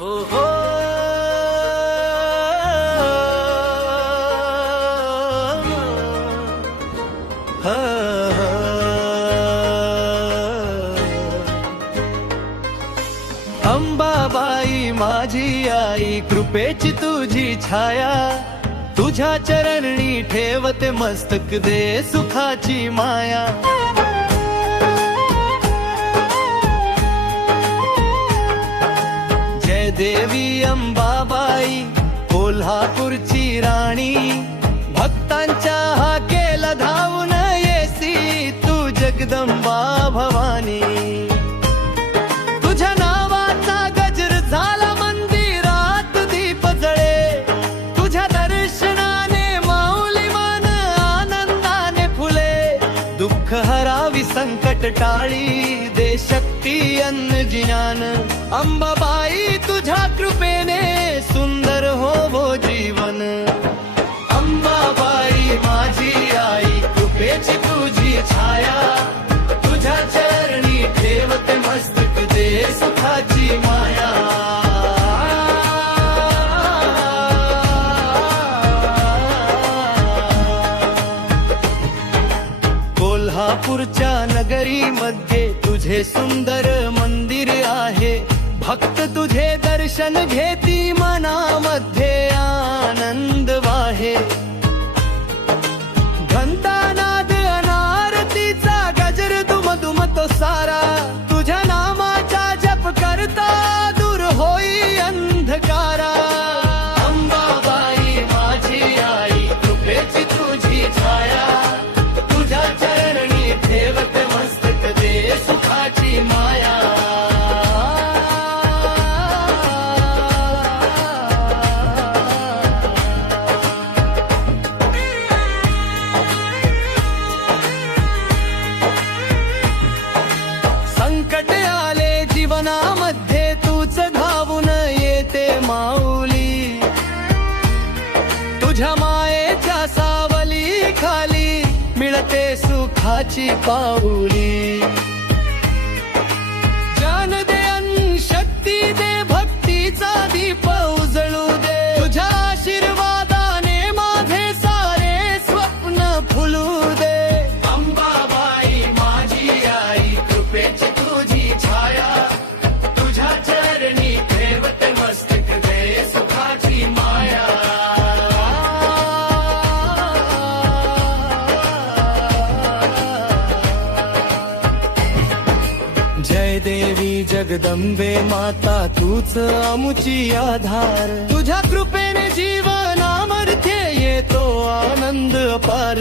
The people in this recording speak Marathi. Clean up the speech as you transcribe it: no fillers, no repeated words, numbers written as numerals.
हो हो हा, हा. अंबाबाई माझी आई, कृपेची तुझी छाया, तुझ्या चरणी ठेवते मस्तक, दे सुखाची माया. जय देवी अंबाबाई, कोल्हापूरची राणी, भक्तांच्या हाकेला धावून येसी तू जगदंबा भवानी. तुझ्या नावाचा गजर झाला मंदिरात दीप जळे, तुझ्या दर्शनाने माऊली मन आनंदाने फुले. दुःख हरावी संकट टाळी, दे शक्ती अन्न जिज्ञान. अंबाबाई तुझ्या कृपेने सुंदर होवो जीवन. अंबाबाई माझी आई, कृपेची तुझी छाया, तुझ्या चरणी ठेवते मस्तक, दे सुखाची माया. कोल्हापूरच्या नगरीमध्ये तुझे सुंदर मंदिर आहे, भक्त तुझे दर्शन घेती मनामध्ये आनंद वाहे. घंटानाद अनारतीचा गजर दुम दुम तो सारा, तुझ्या नामाचा जप करता दूर होई अंधकारा. अंबाबाई माझी आई, कृपेची तुझी छाया, तुझ्या चरणी ठेवते मस्तक, दे सुखाची माया. संकट आले जीवनामध्ये तूच धावून येते माऊली, तुझ्या मायेच्या सावली खाली मिळते सुखाची पाऊली. ज्ञान दे अन शक्ती दे, भक्तीचा दीप उजळू दे, तुझ्या आशीर्वादाने माझे सारे स्वप्न फुलू दे. अंबाबाई माझी आई, कृपेची तुझी छाया, तुझ्या चरणी ठेवते मस्तक, दे सुखाची माया. जय देवी जगदंबे माता, तूच आमुची आधार, तुझ्या कृपेने जीवनामध्ये येतो आनंद अपार.